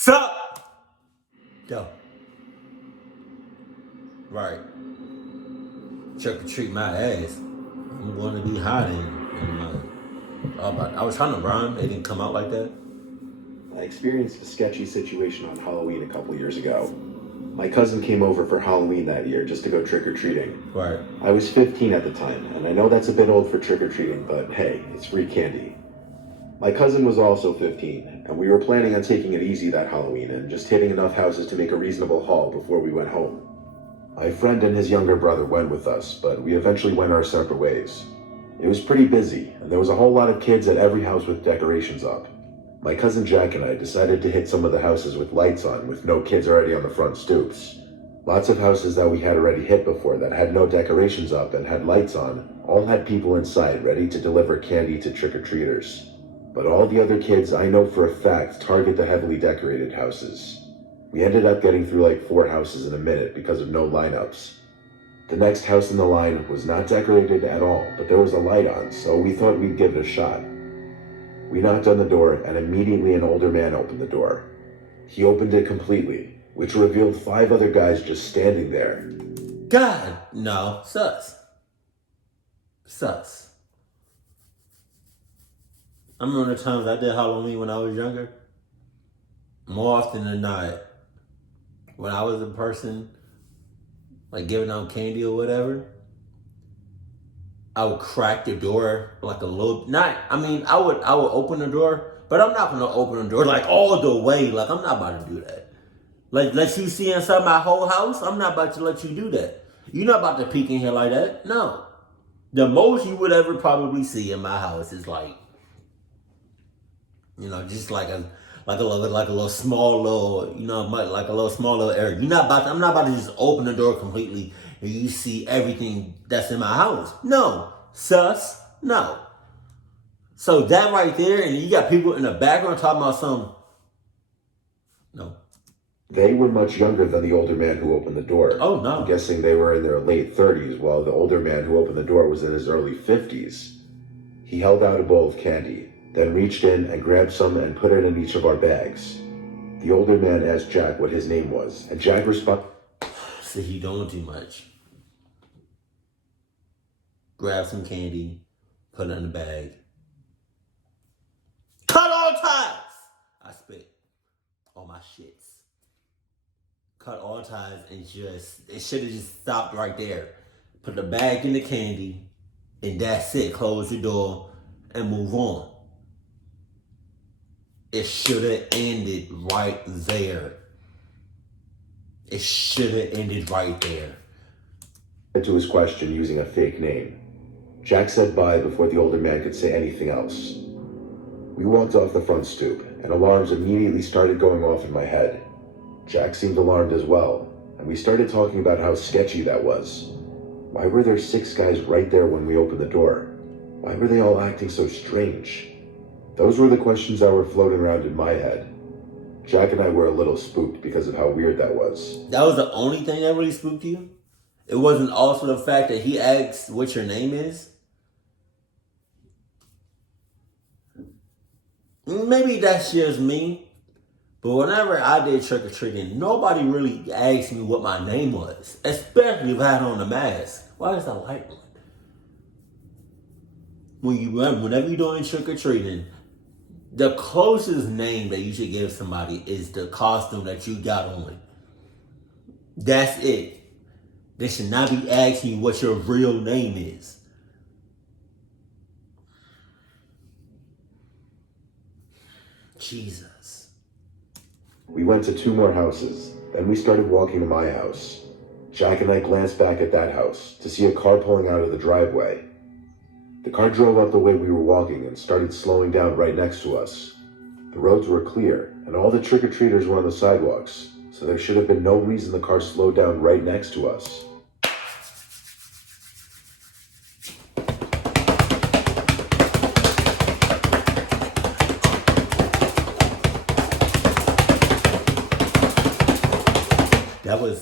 Sup? Yo. Right. Trick or treat my ass. I'm going to be hiding in my. I was trying to rhyme. It didn't come out like that. I experienced a sketchy situation on Halloween a couple years ago. My cousin came over for Halloween that year just to go trick-or-treating. Right. I was 15 at the time, and I know that's a bit old for trick-or-treating, but hey, it's free candy. My cousin was also 15, and we were planning on taking it easy that Halloween and just hitting enough houses to make a reasonable haul before we went home. My friend and his younger brother went with us, but we eventually went our separate ways. It was pretty busy, and there was a whole lot of kids at every house with decorations up. My cousin Jack and I decided to hit some of the houses with lights on with no kids already on the front stoops. Lots of houses that we had already hit before that had no decorations up and had lights on all had people inside ready to deliver candy to trick-or-treaters. But all the other kids I know for a fact target the heavily decorated houses. We ended up getting through like 4 houses in a minute because of no lineups. The next house in the line was not decorated at all, but there was a light on, so we thought we'd give it a shot. We knocked on the door, and immediately an older man opened the door. He opened it completely, which revealed 5 other guys just standing there. God, no. Sus. Sus. I remember the times I did Halloween when I was younger. More often than not, when I was a person, like giving out candy or whatever, I would crack the door like a little. I would open the door, but I'm not gonna open the door like all the way. Like I'm not about to do that. Like let you see inside my whole house. I'm not about to let you do that. You're not about to peek in here like that. No. The most you would ever probably see in my house is like, just like a little small little, like a little small little area. I'm not about to just open the door completely and you see everything that's in my house. No. Sus. No. So that right there, and you got people in the background talking about something. No. They were much younger than the older man who opened the door. Oh, no. I'm guessing they were in their late 30s, while the older man who opened the door was in his early 50s. He held out a bowl of candy, then reached in and grabbed some and put it in each of our bags. The older man asked Jack what his name was, and Jack responded. See, he doing too much. Grab some candy, put it in the bag. Cut all ties! I spit all my shits. Cut all ties and it should have just stopped right there. Put the bag in the candy, and that's it. Close the door and move on. It should have ended right there. It should have ended right there. To his question using a fake name. Jack said bye before the older man could say anything else. We walked off the front stoop, and alarms immediately started going off in my head. Jack seemed alarmed as well, and we started talking about how sketchy that was. Why were there 6 guys right there when we opened the door? Why were they all acting so strange? Those were the questions that were floating around in my head. Jack and I were a little spooked because of how weird that was. That was the only thing that really spooked you? It wasn't also the fact that he asked what your name is? Maybe that's just me. But whenever I did trick-or-treating, nobody really asked me what my name was. Especially if I had on the mask. Why is the light on? Whenever you're doing trick-or-treating, the closest name that you should give somebody is the costume that you got on. That's it. They should not be asking you what your real name is. Jesus. We went to 2 more houses, then we started walking to my house. Jack and I glanced back at that house to see a car pulling out of the driveway. The car drove up the way we were walking and started slowing down right next to us. The roads were clear, and all the trick-or-treaters were on the sidewalks, so there should have been no reason the car slowed down right next to us.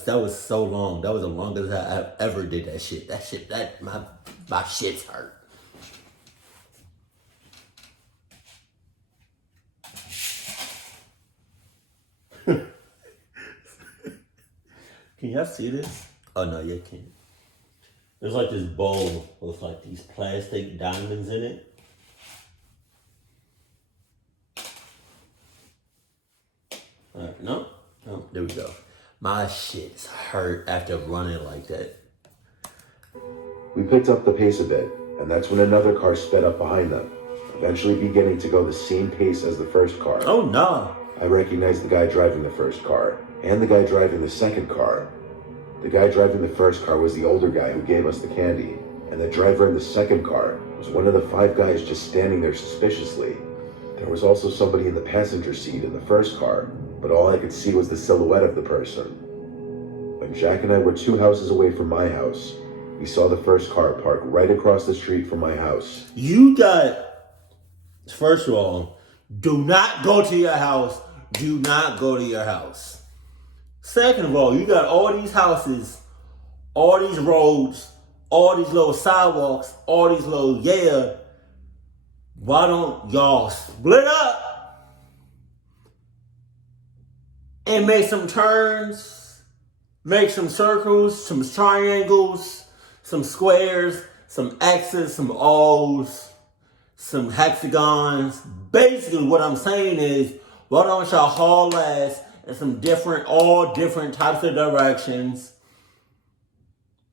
That was so long. That was the longest I ever did that shit. My shits hurt. Can y'all see this? Oh no, you can't. There's like this bowl with like these plastic diamonds in it. Alright, no, there we go. My shit's hurt after running like that. We picked up the pace a bit, and that's when another car sped up behind them, eventually beginning to go the same pace as the first car. Oh no! I recognized the guy driving the first car, and the guy driving the second car. The guy driving the first car was the older guy who gave us the candy, and the driver in the second car was one of the 5 guys just standing there suspiciously. There was also somebody in the passenger seat in the first car, but all I could see was the silhouette of the person. When Jack and I were 2 houses away from my house, we saw the first car parked right across the street from my house. You got, first of all, do not go to your house. Do not go to your house. Second of all, you got all these houses, all these roads, all these little sidewalks, all these little, why don't y'all split up and make some turns, make some circles, some triangles, some squares, some X's, some O's, some hexagons. Basically what I'm saying is, why don't y'all haul ass in some all different types of directions,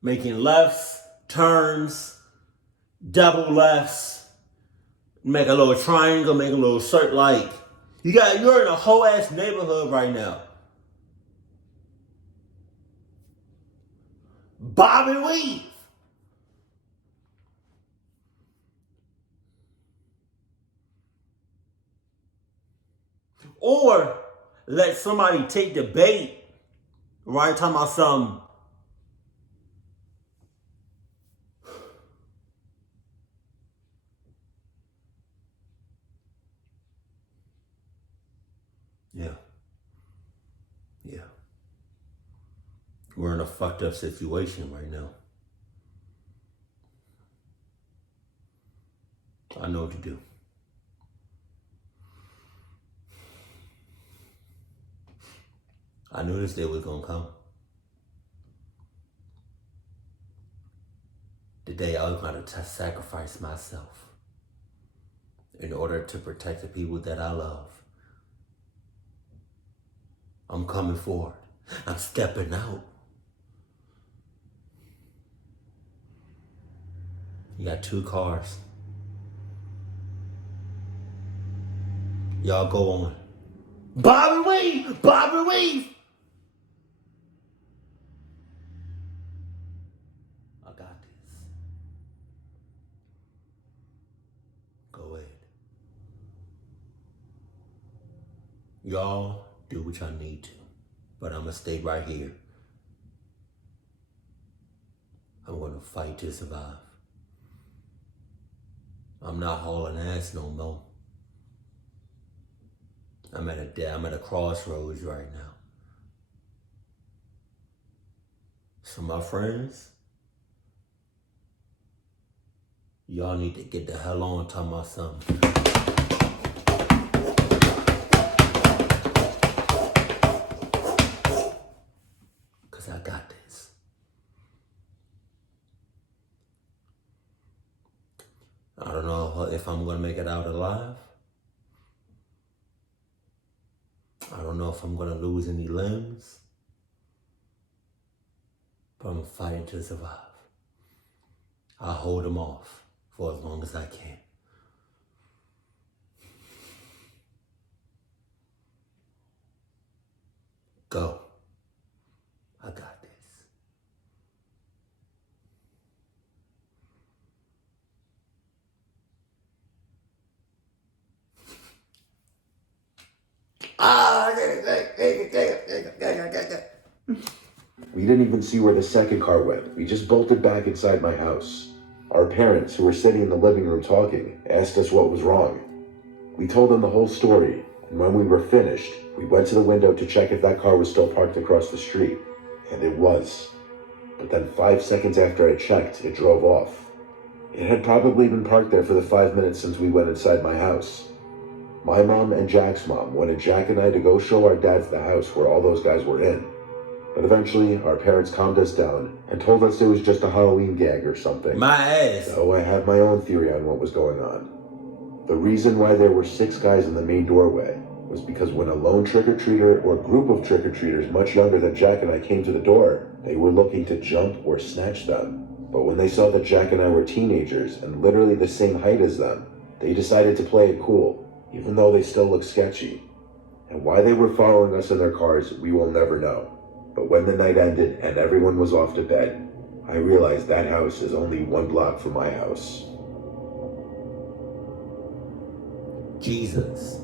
making lefts, turns, double lefts, make a little triangle, make a little circle. Like, you're in a whole ass neighborhood right now. Bob and weave. Or let somebody take the bait, right? Talking about some. Yeah. We're in a fucked up situation right now. I know what to do. I knew this day was gonna come. The day I was gonna sacrifice myself in order to protect the people that I love. I'm coming forward. I'm stepping out. You got 2 cars. Y'all go on. Bob and weave! Bob and weave! I got this. Go ahead. Y'all do what y'all need to, but I'm gonna stay right here. I'm gonna fight to survive. I'm not hauling ass no more. I'm at a crossroads right now. So my friends, y'all need to get the hell on talking about something. Cause I got this. I don't know if I'm gonna make it out alive. I don't know if I'm gonna lose any limbs, but I'm fighting to survive. I'll hold them off for as long as I can. Go. I got this. We didn't even see where the second car went. We just bolted back inside my house. Our parents, who were sitting in the living room talking, asked us what was wrong. We told them the whole story, and when we were finished, we went to the window to check if that car was still parked across the street, and it was. But then 5 seconds after I checked, it drove off. It had probably been parked there for the 5 minutes since we went inside my house. My mom and Jack's mom wanted Jack and I to go show our dads the house where all those guys were in. But eventually, our parents calmed us down and told us it was just a Halloween gag or something. My ass. So I have my own theory on what was going on. The reason why there were 6 guys in the main doorway was because when a lone trick-or-treater or group of trick-or-treaters much younger than Jack and I came to the door, they were looking to jump or snatch them. But when they saw that Jack and I were teenagers and literally the same height as them, they decided to play it cool, even though they still looked sketchy. And why they were following us in their cars, we will never know. But when the night ended and everyone was off to bed, I realized that house is only 1 block from my house. Jesus.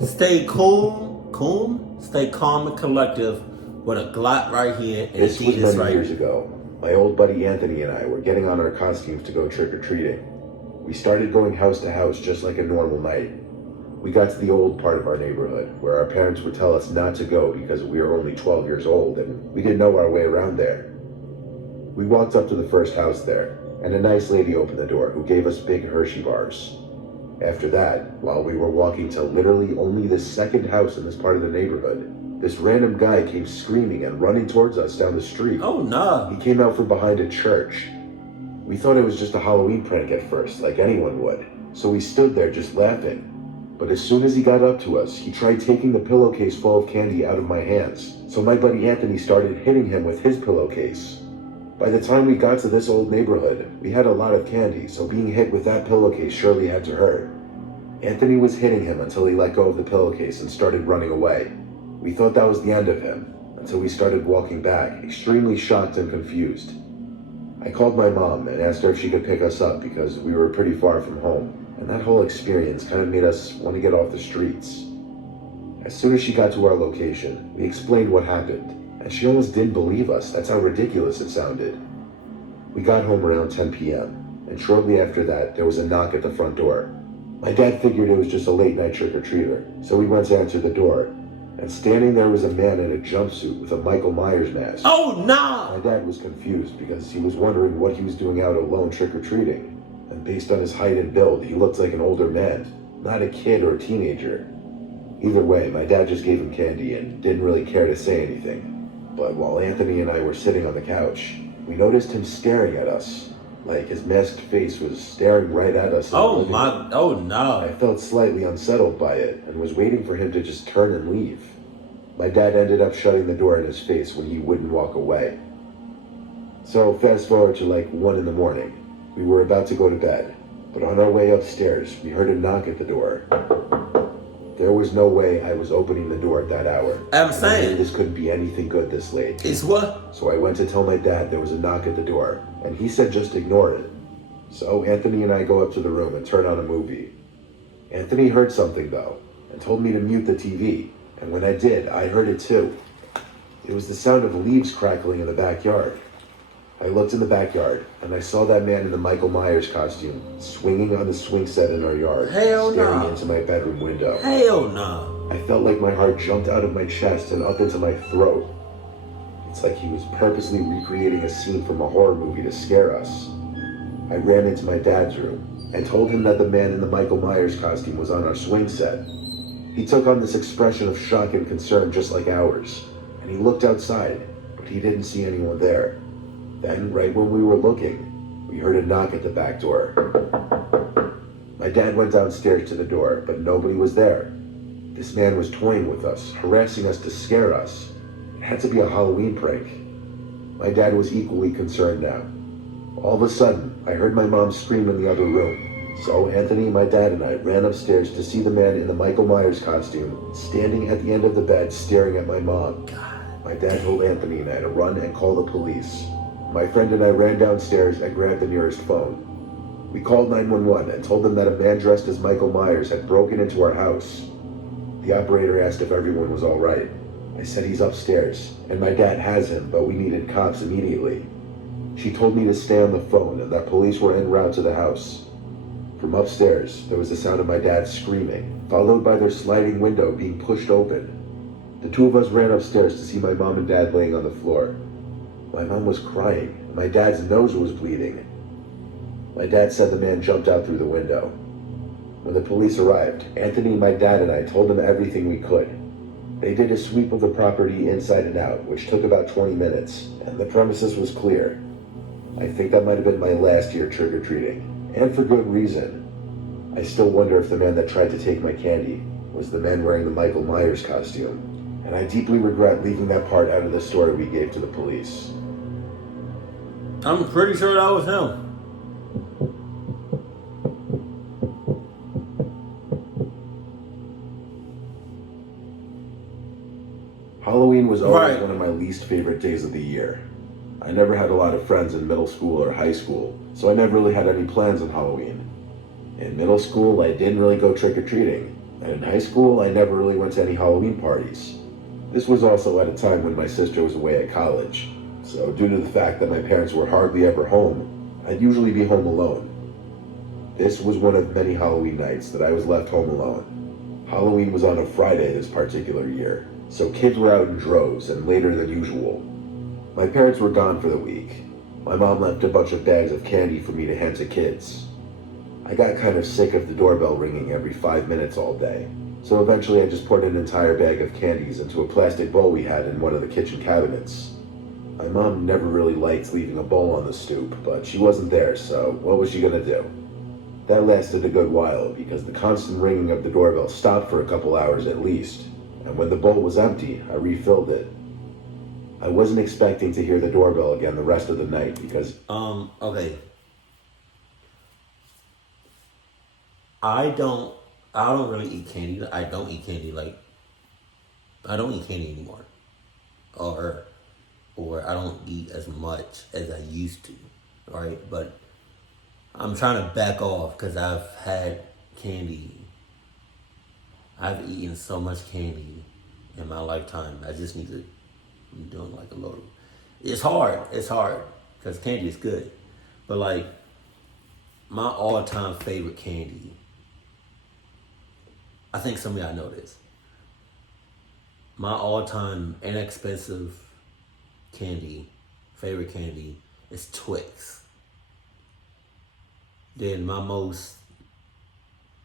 Stay cool, stay calm and collective with a Glock right here and This was Jesus many right years here. ago. My old buddy Anthony and I were getting on our costumes to go trick-or-treating. We started going house to house just like a normal night. We got to the old part of our neighborhood where our parents would tell us not to go because we were only 12 years old and we didn't know our way around there. We walked up to the first house there, and a nice lady opened the door who gave us big Hershey bars. After that, while we were walking to literally only the second house in this part of the neighborhood, this random guy came screaming and running towards us down the street. Oh no. He came out from behind a church. We thought it was just a Halloween prank at first, like anyone would, so we stood there just laughing. But as soon as he got up to us, he tried taking the pillowcase full of candy out of my hands, so my buddy Anthony started hitting him with his pillowcase. By the time we got to this old neighborhood, we had a lot of candy, so being hit with that pillowcase surely had to hurt. Anthony was hitting him until he let go of the pillowcase and started running away. We thought that was the end of him, until we started walking back, extremely shocked and confused. I called my mom and asked her if she could pick us up because we were pretty far from home, and that whole experience kind of made us want to get off the streets. As soon as she got to our location, we explained what happened, and she almost didn't believe us. That's how ridiculous it sounded. We got home around 10 p.m., and shortly after that, there was a knock at the front door. My dad figured it was just a late-night trick-or-treater, so we went to answer the door, and standing there was a man in a jumpsuit with a Michael Myers mask. Oh no! My dad was confused because he was wondering what he was doing out alone trick-or-treating, and based on his height and build, he looked like an older man, not a kid or a teenager. Either way, my dad just gave him candy and didn't really care to say anything. But while Anthony and I were sitting on the couch, we noticed him staring at us. Like his masked face was staring right at us. Oh I no. felt slightly unsettled by it and was waiting for him to just turn and leave. My dad ended up shutting the door in his face when he wouldn't walk away. So fast forward to like 1 in the morning. We were about to go to bed, but on our way upstairs, we heard a knock at the door. There was no way I was opening the door at that hour. I'm I saying. knew this couldn't be anything good this late. It's what? So I went to tell my dad there was a knock at the door, and he said just ignore it. So Anthony and I go up to the room and turn on a movie. Anthony heard something though, and told me to mute the TV, and when I did, I heard it too. It was the sound of leaves crackling in the backyard. I looked in the backyard, and I saw that man in the Michael Myers costume, swinging on the swing set in our yard, Hell staring no. into my bedroom window. Hell no. I felt like my heart jumped out of my chest and up into my throat. It's like he was purposely recreating a scene from a horror movie to scare us. I ran into my dad's room and told him that the man in the Michael Myers costume was on our swing set. He took on this expression of shock and concern just like ours, and he looked outside, but he didn't see anyone there. Then, right when we were looking, we heard a knock at the back door. My dad went downstairs to the door, but nobody was there. This man was toying with us, harassing us to scare us. It had to be a Halloween prank. My dad was equally concerned now. All of a sudden, I heard my mom scream in the other room. So Anthony, my dad, and I ran upstairs to see the man in the Michael Myers costume standing at the end of the bed staring at my mom. My dad told Anthony and I to run and call the police. My friend and I ran downstairs and grabbed the nearest phone. We called 911 and told them that a man dressed as Michael Myers had broken into our house. The operator asked if everyone was all right. I said he's upstairs, and my dad has him, but we needed cops immediately. She told me to stay on the phone and that police were en route to the house. From upstairs, there was the sound of my dad screaming, followed by their sliding window being pushed open. The two of us ran upstairs to see my mom and dad laying on the floor. My mom was crying, and my dad's nose was bleeding. My dad said the man jumped out through the window. When the police arrived, Anthony, my dad, and I told them everything we could. They did a sweep of the property inside and out, which took about 20 minutes, and the premises was clear. I think that might have been my last year trick-or-treating, and for good reason. I still wonder if the man that tried to take my candy was the man wearing the Michael Myers costume, and I deeply regret leaving that part out of the story we gave to the police. I'm pretty sure that was him. Halloween was always Right. one of my least favorite days of the year. I never had a lot of friends in middle school or high school, so I never really had any plans on Halloween. In middle school, I didn't really go trick-or-treating, and in high school, I never really went to any Halloween parties. This was also at a time when my sister was away at college, so due to the fact that my parents were hardly ever home, I'd usually be home alone. This was one of many Halloween nights that I was left home alone. Halloween was on a Friday this particular year, so kids were out in droves and later than usual. My parents were gone for the week. My mom left a bunch of bags of candy for me to hand to kids. I got kind of sick of the doorbell ringing every 5 minutes all day, so eventually I just poured an entire bag of candies into a plastic bowl we had in one of the kitchen cabinets. My mom never really liked leaving a bowl on the stoop, but she wasn't there, so what was she gonna do? That lasted a good while because the constant ringing of the doorbell stopped for a couple hours at least, and when the bowl was empty, I refilled it. I wasn't expecting to hear the doorbell again the rest of the night because Okay. I don't really eat candy. I don't eat candy I don't eat candy anymore. Or I don't eat as much as I used to. Right? But I'm trying to back off because I've had candy. I've eaten so much candy in my lifetime. I just need to be doing like a little. It's hard. It's hard because candy is good. But like my all-time favorite candy, I think some of y'all know this. My all-time inexpensive favorite candy is Twix. Then my most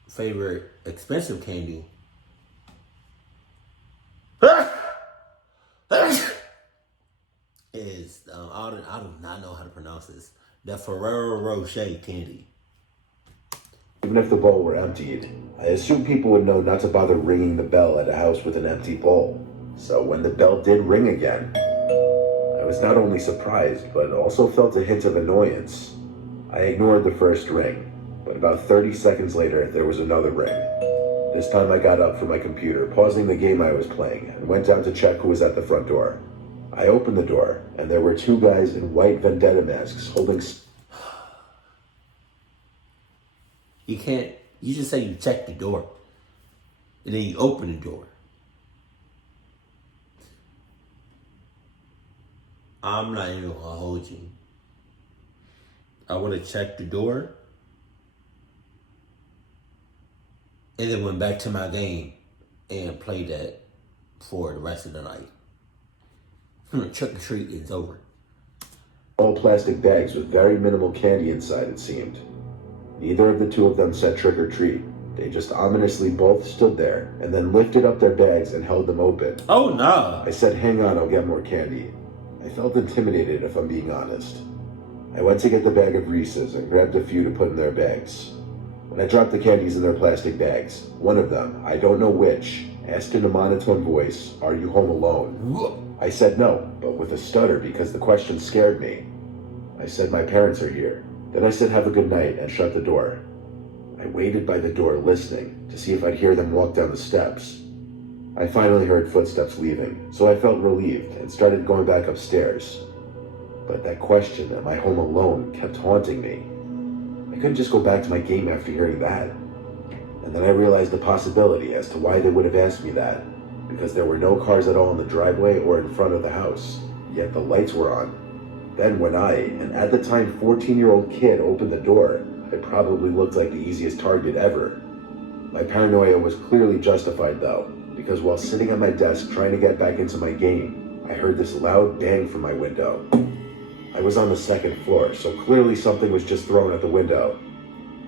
favorite expensive candy is I do not know how to pronounce this. The Ferrero Rocher candy. even if the bowl were emptied, I assumed people would know not to bother ringing the bell at a house with an empty bowl. So when the bell did ring again, I was not only surprised, but also felt a hint of annoyance. I ignored the first ring, but about 30 seconds later, there was another ring. This time I got up from my computer, pausing the game I was playing, and went down to check who was at the front door. I opened the door, and there were two guys in white vendetta masks holding... You just say you check the door. And then you open the door. I'm not even gonna hold you. I would have checked the door and then went back to my game and played that for the rest of the night. Trick or treat is over. All plastic bags with very minimal candy inside, it seemed. Neither of the two of them said trick or treat. They just ominously both stood there and then lifted up their bags and held them open. Oh no! I said, hang on, I'll get more candy. I felt intimidated, if I'm being honest. I went to get the bag of Reese's and grabbed a few to put in their bags. When I dropped the candies in their plastic bags, one of them, I don't know which, asked in a monotone voice, "Are you home alone?" I said no, but with a stutter because the question scared me. I said, "My parents are here." Then I said, "Have a good night," and shut the door. I waited by the door listening to see if I'd hear them walk down the steps. I finally heard footsteps leaving, so I felt relieved and started going back upstairs. But that question, "Am I home alone?" kept haunting me. I couldn't just go back to my game after hearing that. And then I realized the possibility as to why they would have asked me that, because there were no cars at all in the driveway or in front of the house, yet the lights were on. Then when I, an at the time 14-year-old kid, opened the door, I probably looked like the easiest target ever. My paranoia was clearly justified though, because while sitting at my desk trying to get back into my game, I heard this loud bang from my window. I was on the second floor, so clearly something was just thrown at the window.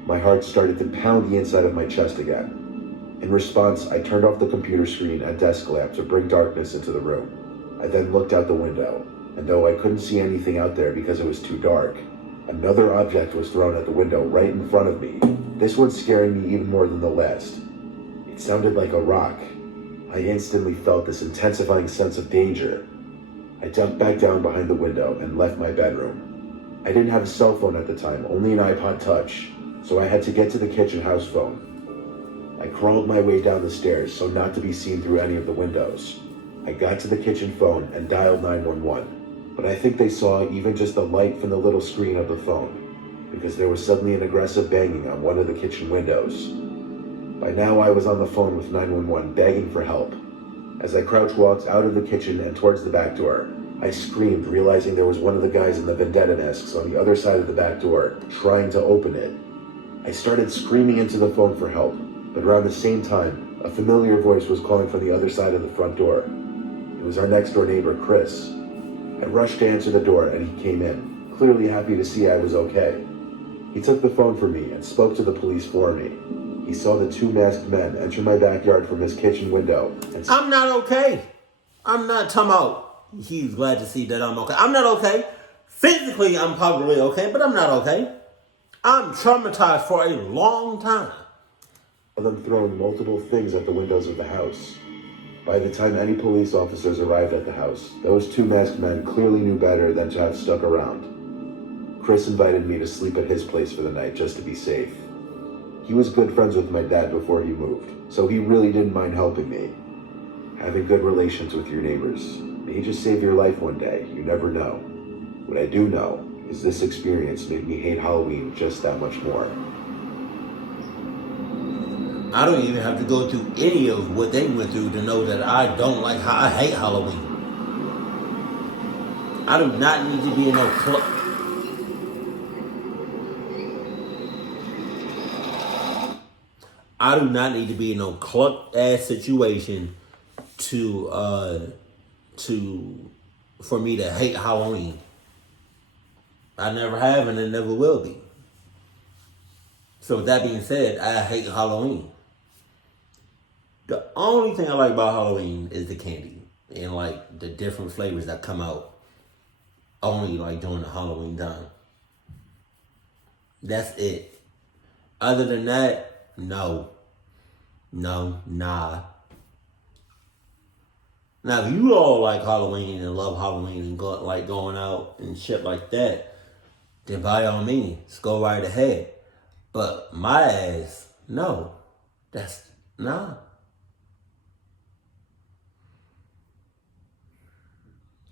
My heart started to pound the inside of my chest again. In response, I turned off the computer screen and desk lamp to bring darkness into the room. I then looked out the window, and though I couldn't see anything out there because it was too dark, another object was thrown at the window right in front of me, this one scaring me even more than the last. It sounded like a rock. I instantly felt this intensifying sense of danger. I ducked back down behind the window and left my bedroom. I didn't have a cell phone at the time, only an iPod Touch, so I had to get to the kitchen house phone. I crawled my way down the stairs so not to be seen through any of the windows. I got to the kitchen phone and dialed 911, but I think they saw even just the light from the little screen of the phone, because there was suddenly an aggressive banging on one of the kitchen windows. By now I was on the phone with 911 begging for help. As I crouch walked out of the kitchen and towards the back door, I screamed, realizing there was one of the guys in the vendetta masks on the other side of the back door, trying to open it. I started screaming into the phone for help, but around the same time, a familiar voice was calling from the other side of the front door. It was our next door neighbor, Chris. I rushed to answer the door and he came in, clearly happy to see I was okay. He took the phone from me and spoke to the police for me. He saw the two masked men enter my backyard from his kitchen window and I'm not okay. I'm not talking about he's glad to see that I'm okay. I'm not okay. Physically, I'm probably okay, but I'm not okay. I'm traumatized for a long time. them throwing multiple things at the windows of the house. By the time any police officers arrived at the house, those two masked men clearly knew better than to have stuck around. Chris invited me to sleep at his place for the night just to be safe. He was good friends with my dad before he moved, so he really didn't mind helping me. Having good relations with your neighbors may just save your life one day, you never know. What I do know is this experience made me hate Halloween just that much more. I don't even have to go through any of what they went through to know that I don't like how I hate Halloween. I do not need to be in no club. I do not need to be in no cluck ass situation for me to hate Halloween. I never have and it never will be. So with that being said, I hate Halloween. The only thing I like about Halloween is the candy and like the different flavors that come out only like during the Halloween time. That's it. Other than that, no, nah. Now, if you all like Halloween and love Halloween and like going out and shit like that, then by all means, go right ahead. But my ass, no. That's, nah.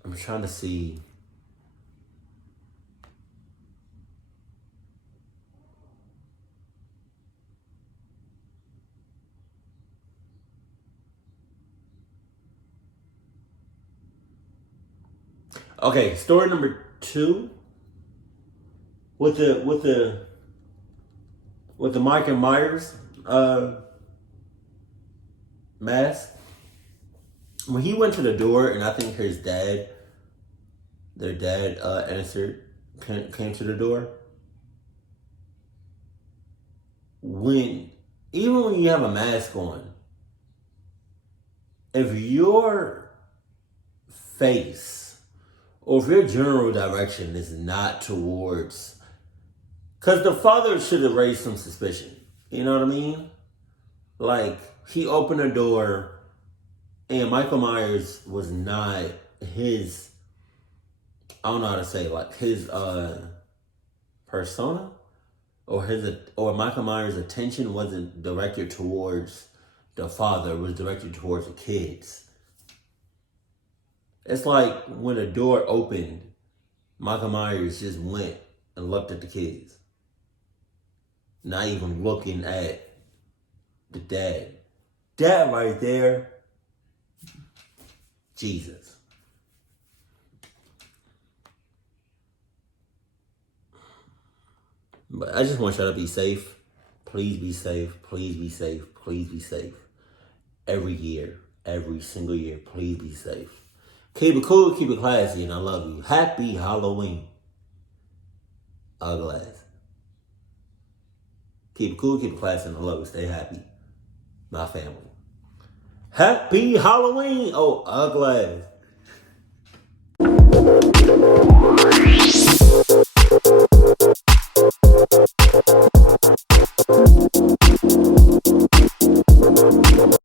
I'm trying to see. Okay, story number 2 with the Michael Myers mask. When he went to the door, and I think their dad answered, came to the door. Even when you have a mask on, if your face or if your general direction is not towards, because the father should have raised some suspicion. You know what I mean? Like, he opened the door and Michael Myers was not his, I don't know how to say, like his persona or Michael Myers' attention wasn't directed towards the father, it was directed towards the kids. It's like when the door opened, Michael Myers just went and looked at the kids. Not even looking at the dad. Dad right there, Jesus. But I just want y'all to be safe. Please be safe. Please be safe. Please be safe. Every year. Every single year. Please be safe. Keep it cool. Keep it classy. And I love you. Happy Halloween. Glass. Keep it cool. Keep it classy. And I love you. Stay happy. my family. Happy Halloween! Oh, ugly.